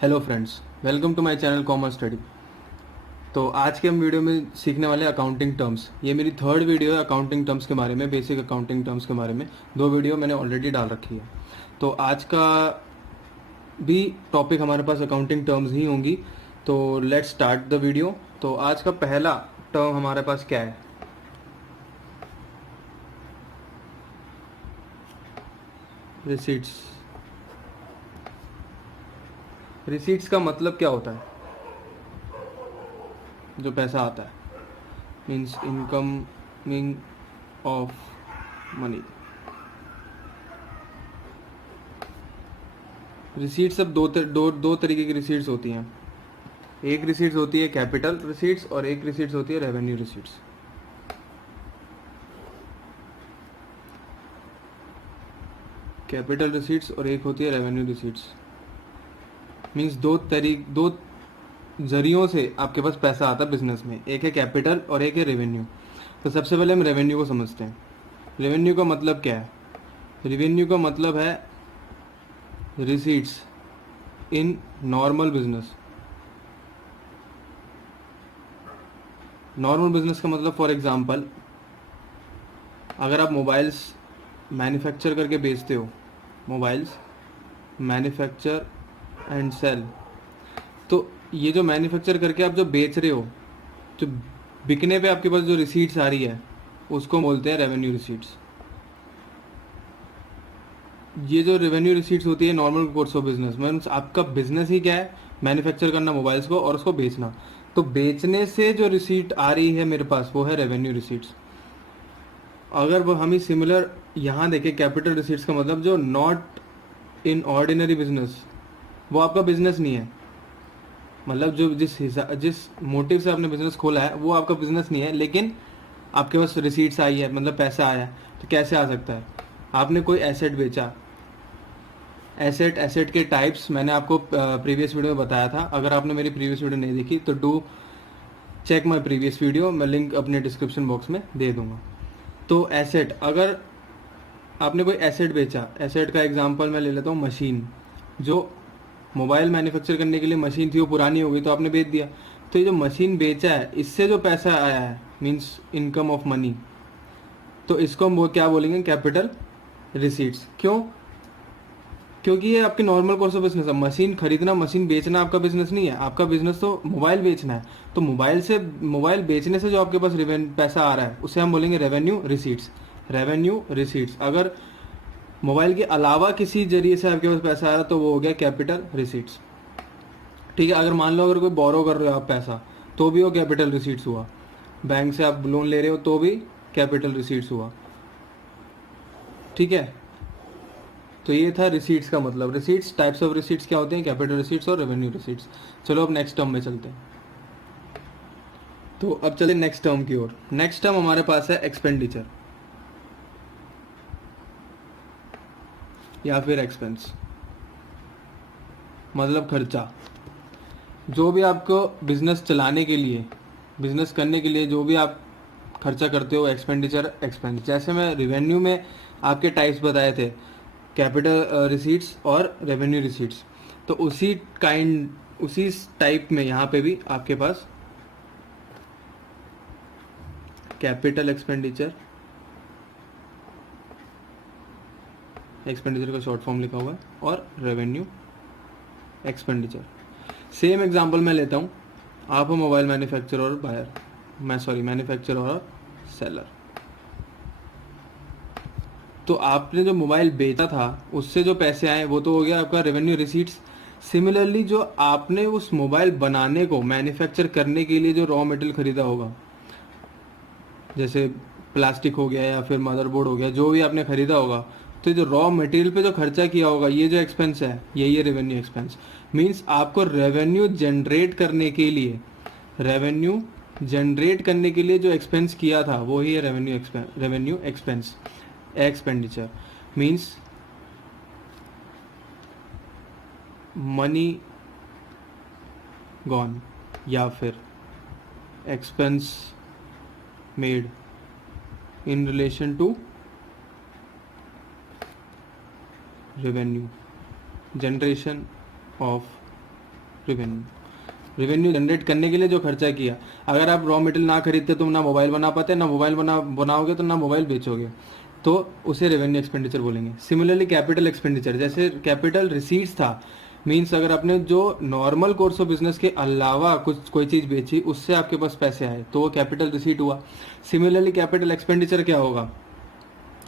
Hello friends, welcome to my channel commerce study. तो आज के हम वीडियो में सीखने वाले अकाउंटिंग टर्म्स। ये मेरी थर्ड वीडियो है अकाउंटिंग टर्म्स के बारे में, बेसिक अकाउंटिंग टर्म्स के बारे में। दो वीडियो मैंने ऑलरेडी डाल रखी है। तो आज का भी टॉपिक हमारे पास अकाउंटिंग टर्म्स ही होंगी। तो लेट्स स्टार्ट द वीडियो। तो आज का पहला टर्म हमारे पास क्या है? रिसीट्स। रिसीट्स का मतलब क्या होता है? जो पैसा आता है, means incoming of money. Receipts अब दो तरीके की रिसीट्स होती हैं। एक रिसीट्स होती है कैपिटल रिसीट्स और एक रिसीट्स होती है रेवेन्यू रिसीट्स। कैपिटल रिसीट्स और एक होती है रेवेन्यू रिसीट्स। मीन्स दो जरियों से आपके पास पैसा आता है बिजनेस में। एक है कैपिटल और एक है रेवेन्यू। तो सबसे पहले हम रेवेन्यू को समझते हैं। रेवेन्यू का मतलब क्या है? रेवेन्यू का मतलब है receipts in normal business. Normal business का मतलब फॉर एग्जांपल, अगर आप मोबाइल्स मैन्युफैक्चर करके बेचते हो, मोबाइल्स मैन्युफैक्चर एंड सेल, तो ये जो मैन्युफैक्चर करके आप जो बेच रहे हो, जो बिकने पे आपके पास जो रिसीट्स आ रही है, उसको बोलते हैं रेवेन्यू रिसीट्स। ये जो रेवेन्यू रिसीट्स होती है normal course of business, means आपका बिजनेस ही क्या है? मैन्युफैक्चर करना मोबाइल्स को और उसको बेचना। तो बेचने से जो रिसीट आ रही है मेरे पास, वो है रेवेन्यू रिसीट्स। अगर वो हम ही सिमिलर यहाँ देखें, कैपिटल रिसीट्स का मतलब जो नॉट इन ऑर्डिनरी बिजनेस, वो आपका बिजनेस नहीं है। मतलब जो जिस मोटिव से आपने बिजनेस खोला है वो आपका बिजनेस नहीं है, लेकिन आपके पास रिसीट्स आई है, मतलब पैसा आया। तो कैसे आ सकता है? आपने कोई एसेट बेचा। एसेट के टाइप्स मैंने आपको प्रीवियस वीडियो में बताया था। अगर आपने मेरी प्रीवियस वीडियो नहीं देखी तो do check my previous video, मैं लिंक अपने डिस्क्रिप्शन बॉक्स में दे दूंगा। तो एसेट, अगर आपने कोई एसेट बेचा, एसेट का एग्जांपल मैं ले लेता हूँ मशीन। जो मोबाइल मैन्युफैक्चर करने के लिए मशीन थी, वो पुरानी हो गई तो आपने बेच दिया। तो ये जो मशीन बेचा है, इससे जो पैसा आया है, मीन्स इनकम ऑफ मनी, तो इसको हम वो क्या बोलेंगे? Capital receipts. क्यों? क्योंकि ये आपके नॉर्मल कोर्स ऑफ बिजनेस है। मशीन खरीदना, मशीन बेचना आपका बिजनेस नहीं है। आपका बिजनेस तो मोबाइल बेचना है। तो मोबाइल बेचने से जो आपके पास पैसा आ रहा है, उसे हम बोलेंगे रेवेन्यू रिसीट्स। Revenue receipts. अगर मोबाइल के अलावा किसी जरिए से आपके पास पैसा आ रहा है तो वो हो गया कैपिटल रिसीट्स। ठीक है। अगर मान लो अगर कोई बोरो कर रहे हो आप पैसा, तो भी वो कैपिटल रिसीट्स हुआ। बैंक से आप लोन ले रहे हो तो भी कैपिटल रिसीट्स हुआ। ठीक है। तो ये था रिसीट्स का मतलब। रिसीट्स, टाइप्स ऑफ रिसीट्स क्या होते हैं? कैपिटल रिसीट्स और रेवेन्यू रिसीट्स। चलो अब नेक्स्ट टर्म में चलते हैं। तो अब चले नेक्स्ट टर्म की ओर। नेक्स्ट टर्म हमारे पास है एक्सपेंडिचर या फिर एक्सपेंस, मतलब खर्चा। जो भी आपको बिजनेस चलाने के लिए, बिजनेस करने के लिए जो भी आप खर्चा करते हो, एक्सपेंडिचर, एक्सपेंस। जैसे मैं रेवेन्यू में आपके टाइप्स बताए थे, कैपिटल रिसीट्स और रेवेन्यू रिसीट्स, तो उसी टाइप में यहाँ पे भी आपके पास कैपिटल एक्सपेंडिचर, एक्सपेंडिचर का शॉर्ट फॉर्म लिखा हुआ है, और रेवेन्यू एक्सपेंडिचर। सेम एग्जांपल मैं लेता हूँ। आप हो मोबाइल मैन्युफैक्चरर और बायर, मैन्युफैक्चरर और सेलर। तो आपने जो मोबाइल बेचा था, उससे जो पैसे आए वो तो हो गया आपका रेवेन्यू रिसीट्स। सिमिलरली जो आपने उस मोबाइल बनाने को, मैन्युफैक्चर करने के लिए जो रॉ मटेरियल खरीदा होगा, जैसे प्लास्टिक हो गया या फिर मदरबोर्ड हो गया, जो भी आपने खरीदा होगा, तो जो रॉ मटेरियल पे जो खर्चा किया होगा, ये जो एक्सपेंस है, यही है रेवेन्यू एक्सपेंस। मीन्स आपको रेवेन्यू जनरेट करने के लिए, रेवेन्यू जनरेट करने के लिए जो एक्सपेंस किया था, वो ही है revenue expense, expenditure. Means money gone या फिर expense made in relation to revenue, generation of revenue, revenue generate करने के लिए जो खर्चा किया। अगर आप रॉ मटेरियल ना खरीदते तो ना मोबाइल बना पाते, ना मोबाइल बनाओगे तो ना मोबाइल बेचोगे, तो उसे रेवेन्यू एक्सपेंडिचर बोलेंगे। सिमिलरली कैपिटल एक्सपेंडिचर, जैसे कैपिटल रिसीट्स था, मीन्स अगर आपने जो नॉर्मल कोर्स ऑफ बिजनेस के अलावा कुछ कोई चीज़ बेची, उससे आपके पास पैसे आए, तो वो कैपिटल रिसीट हुआ। सिमिलरली कैपिटल एक्सपेंडिचर क्या होगा,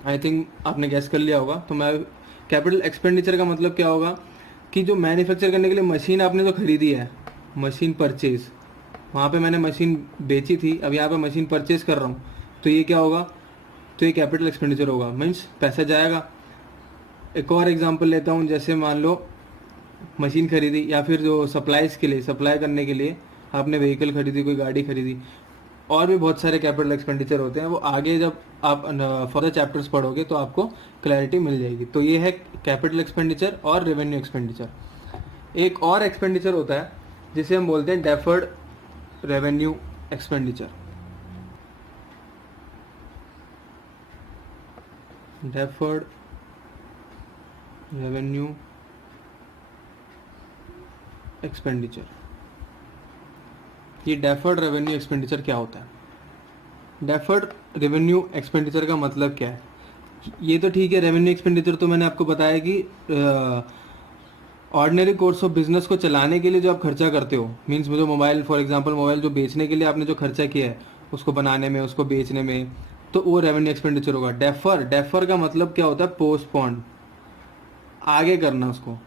आई थिंक आपने गैस कर लिया होगा। तो मैं कैपिटल एक्सपेंडिचर का मतलब क्या होगा कि जो मैन्युफैक्चर करने के लिए मशीन आपने जो खरीदी है, मशीन परचेज, वहाँ पे मैंने मशीन बेची थी, अब यहाँ पे मशीन परचेज कर रहा हूँ, तो ये क्या होगा, तो ये कैपिटल एक्सपेंडिचर होगा, मीन्स पैसा जाएगा। एक और एग्जांपल लेता हूँ, जैसे मान लो मशीन खरीदी, या फिर जो सप्लाईज के लिए, सप्लाई करने के लिए आपने व्हीकल खरीदी, कोई गाड़ी खरीदी, और भी बहुत सारे कैपिटल एक्सपेंडिचर होते हैं। वो आगे जब आप फर्दर चैप्टर्स पढ़ोगे तो आपको क्लैरिटी मिल जाएगी। तो ये है कैपिटल एक्सपेंडिचर और रेवेन्यू एक्सपेंडिचर। एक और एक्सपेंडिचर होता है जिसे हम बोलते हैं deferred revenue expenditure. Deferred revenue expenditure, ये डेफर्ड रेवेन्यू एक्सपेंडिचर क्या होता है? डेफर्ड रेवेन्यू एक्सपेंडिचर का मतलब क्या है? ये तो ठीक है, रेवेन्यू एक्सपेंडिचर तो मैंने आपको बताया कि ऑर्डिनरी कोर्स ऑफ बिजनेस को चलाने के लिए जो आप खर्चा करते हो, मीन्स मुझे मोबाइल, फॉर एग्जांपल मोबाइल जो बेचने के लिए आपने जो खर्चा किया है, उसको बनाने में, उसको बेचने में, तो वो रेवेन्यू एक्सपेंडिचर होगा। डेफर का मतलब क्या होता है? पोस्टपोन, आगे करना, उसको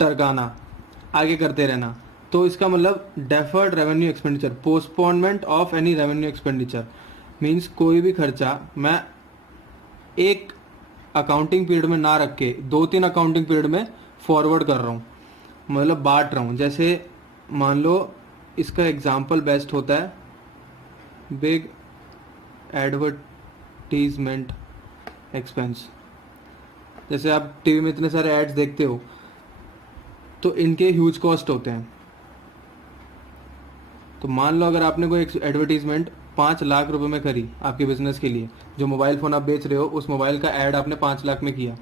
टरकाना, आगे करते रहना। तो इसका मतलब deferred revenue expenditure, postponement of any revenue expenditure, means कोई भी खर्चा मैं एक अकाउंटिंग पीरियड में ना रख के 2-3 अकाउंटिंग पीरियड में फॉरवर्ड कर रहा हूँ, मतलब बांट रहा हूँ। जैसे मान लो इसका एग्जाम्पल बेस्ट होता है बिग एडवर्टीजमेंट एक्सपेंस। जैसे आप टीवी में इतने सारे एड्स देखते हो, तो इनके ह्यूज कॉस्ट होते हैं। तो मान लो अगर आपने कोई एडवर्टीजमेंट 5 लाख रुपए में करी आपके बिजनेस के लिए, जो मोबाइल फ़ोन आप बेच रहे हो, उस मोबाइल का ऐड आपने 5 लाख में किया,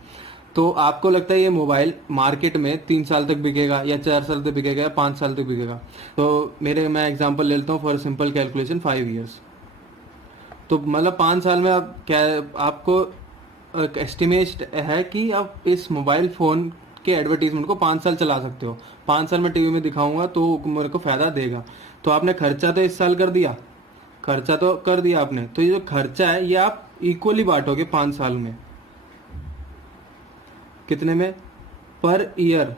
तो आपको लगता है ये मोबाइल मार्केट में 3 साल तक बिकेगा, या 4 साल तक बिकेगा, या 5 साल तक बिकेगा। तो मैं एग्जांपल ले लेता हूँ फॉर सिंपल कैलकुलेशन 5 ईयर्स। तो मतलब 5 साल में आप क्या, आपको एस्टिमेट है कि आप इस मोबाइल फ़ोन के एडवर्टीजमेंट को 5 साल चला सकते हो। 5 साल में टीवी में दिखाऊंगा तो मेरे को फ़ायदा देगा। तो आपने खर्चा तो इस साल कर दिया, खर्चा तो कर दिया आपने, तो ये जो खर्चा है ये आप इक्वली बांटोगे 5 साल में। कितने में? पर ईयर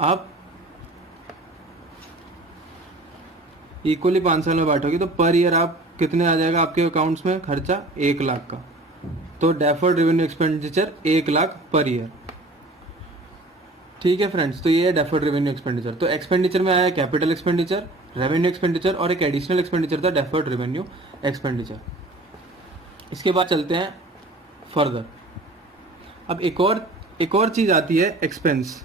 आप इक्वली 5 साल में बांटोगे, तो पर ईयर आप कितने आ जाएगा आपके अकाउंट्स में खर्चा? 1 लाख का। तो deferred revenue expenditure 1 lakh per year. ठीक है फ्रेंड्स, तो ये है डेफर्ड रेवेन्यू एक्सपेंडिचर। तो एक्सपेंडिचर में आया कैपिटल एक्सपेंडिचर, रेवेन्यू एक्सपेंडिचर, और एक एडिशनल एक्सपेंडिचर था डेफर्ड रेवेन्यू एक्सपेंडिचर। इसके बाद चलते हैं फर्दर। अब एक और चीज़ आती है एक्सपेंस।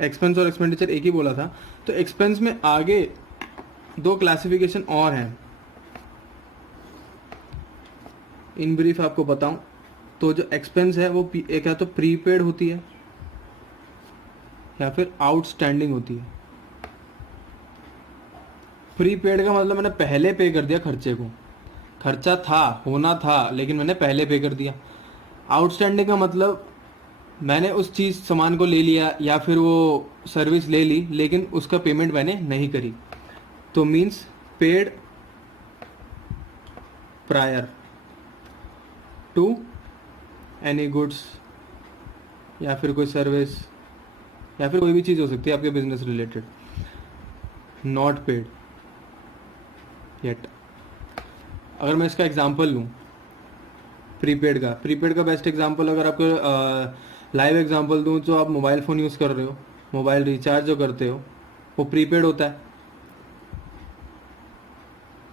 एक्सपेंस और एक्सपेंडिचर एक ही बोला था। तो एक्सपेंस में आगे 2 क्लासिफिकेशन और हैं, इन ब्रीफ आपको बताऊं तो जो एक्सपेंस है वो एक है तो प्रीपेड होती है या फिर आउटस्टैंडिंग होती है। प्रीपेड का मतलब मैंने पहले पे कर दिया खर्चे को, खर्चा था, होना था, लेकिन मैंने पहले पे कर दिया। आउटस्टैंडिंग का मतलब मैंने उस चीज़ सामान को ले लिया या फिर वो सर्विस ले ली, लेकिन उसका पेमेंट मैंने नहीं करी, तो means paid prior to any goods या फिर कोई सर्विस या फिर कोई भी चीज़ हो सकती है आपके business related, not paid yet. अगर मैं इसका एग्जांपल लूँ प्रीपेड का बेस्ट एग्जांपल, अगर आपको लाइव एग्जांपल दूँ, जो आप मोबाइल फ़ोन यूज़ कर रहे हो, मोबाइल रिचार्ज जो करते हो वो प्रीपेड होता है।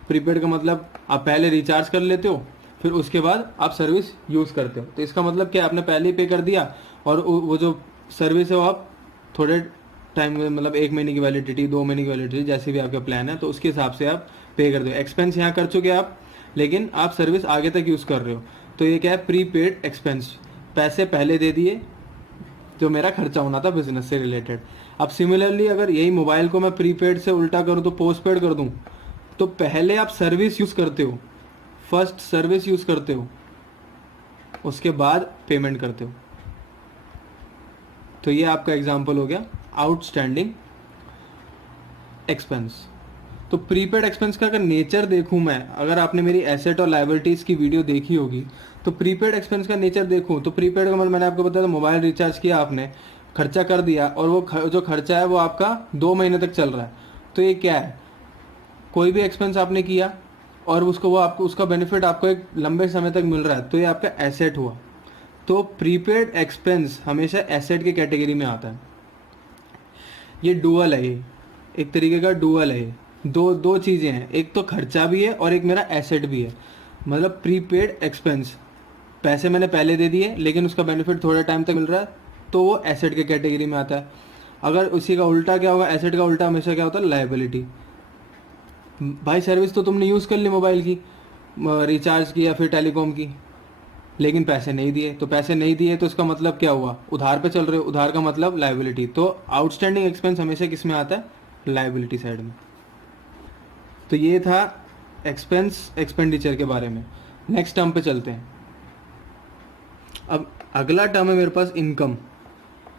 प्रीपेड का मतलब आप पहले रिचार्ज कर लेते हो, फिर उसके बाद आप सर्विस यूज़ करते हो। तो इसका मतलब क्या, आपने पहले ही पे कर दिया और वो जो सर्विस है वो आप थोड़े टाइम में, मतलब 1 महीने की वैलिडिटी, 2 महीने की वैलिडिटी, जैसे भी आपका प्लान है, तो उसके हिसाब से आप पे कर दो। एक्सपेंस यहाँ कर चुके आप, लेकिन आप सर्विस आगे तक यूज़ कर रहे हो, तो ये क्या है? Prepaid expense. पैसे पहले दे दिए जो मेरा खर्चा होना था बिजनेस से रिलेटेड। अब सिमिलरली अगर यही मोबाइल को मैं प्रीपेड से उल्टा करूँ तो पोस्ट पेड कर दूँ, तो पहले आप सर्विस यूज़ करते हो, फर्स्ट सर्विस यूज़ करते हो, उसके बाद पेमेंट करते हो। तो ये आपका एग्जाम्पल हो गया आउटस्टैंडिंग एक्सपेंस। तो प्रीपेड एक्सपेंस का अगर नेचर देखूं मैं, अगर आपने मेरी एसेट और लायबिलिटीज़ की वीडियो देखी होगी तो प्रीपेड एक्सपेंस का नेचर देखूं तो प्रीपेड का मतलब मैंने आपको बताया था, मोबाइल रिचार्ज किया आपने, खर्चा कर दिया और वो जो खर्चा है वो आपका 2 महीने तक चल रहा है। तो ये क्या है, कोई भी एक्सपेंस आपने किया और उसको वो आपको उसका बेनिफिट आपको एक लंबे समय तक मिल रहा है, तो ये आपका एसेट हुआ। तो प्रीपेड एक्सपेंस हमेशा एसेट की कैटेगरी में आता है। ये डुअल है, ये एक तरीके का डुअल है। दो चीज़ें हैं, एक तो खर्चा भी है और एक मेरा एसेट भी है। मतलब प्रीपेड एक्सपेंस, पैसे मैंने पहले दे दिए लेकिन उसका बेनिफिट थोड़े टाइम तक मिल रहा है, तो वो एसेट के कैटेगरी में आता है। अगर उसी का उल्टा क्या होगा, एसेट का उल्टा हमेशा क्या होता है, लायबिलिटी। भाई सर्विस तो तुमने यूज़ कर ली मोबाइल की, रिचार्ज की या फिर टेलीकॉम की, लेकिन पैसे नहीं दिए, तो पैसे नहीं दिए तो इसका मतलब क्या हुआ, उधार पे चल रहे हो, उधार का मतलब लायबिलिटी। तो आउटस्टैंडिंग एक्सपेंस हमेशा किस में आता है, लायबिलिटी साइड में। तो ये था एक्सपेंस एक्सपेंडिचर के बारे में। नेक्स्ट टर्म पे चलते हैं। अब अगला टर्म है मेरे पास इनकम।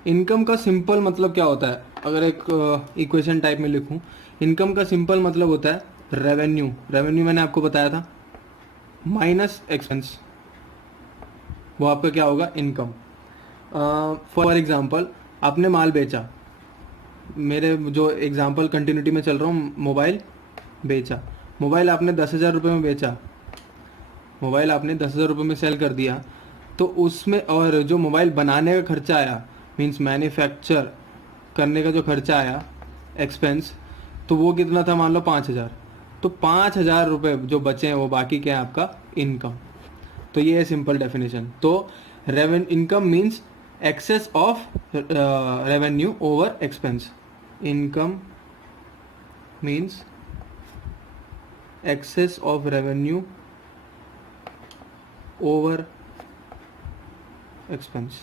इनकम का सिंपल मतलब क्या होता है, अगर एक इक्वेशन टाइप में लिखूं, इनकम का सिंपल मतलब होता है रेवेन्यू। रेवेन्यू मैंने आपको बताया था माइनस एक्सपेंस, वो आपका क्या होगा, इनकम। फॉर एग्जांपल आपने माल बेचा, मेरे जो एग्जांपल कंटिन्यूटी में चल रहा हूँ, मोबाइल बेचा, मोबाइल आपने 10,000 रुपये में बेचा, मोबाइल आपने 10,000 रुपये में सेल कर दिया, तो उसमें और जो मोबाइल बनाने का खर्चा आया, मीन्स मैन्युफैक्चर करने का जो खर्चा आया एक्सपेंस, तो वो कितना था, मान लो 5,000। तो 5,000 रुपये जो बचे हैं वो बाकी क्या है, आपका इनकम। तो ये है सिंपल डेफिनेशन। तो income means excess of revenue over expense. Income means excess of revenue over expense.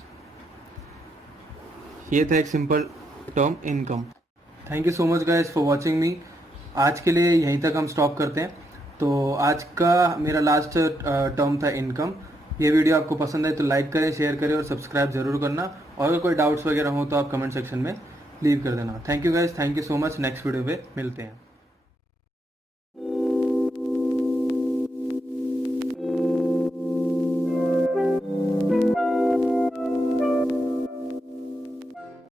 ये था एक simple term income. Thank you so much guys for watching me. आज के लिए यहीं तक हम स्टॉप करते हैं। तो आज का मेरा लास्ट टर्म था इनकम। ये वीडियो आपको पसंद है तो लाइक करें, शेयर करें और सब्सक्राइब जरूर करना। और अगर कोई डाउट्स वगैरह हो तो आप कमेंट सेक्शन में लीव कर देना। Thank you guys, thank you so much. Next video पे मिलते हैं।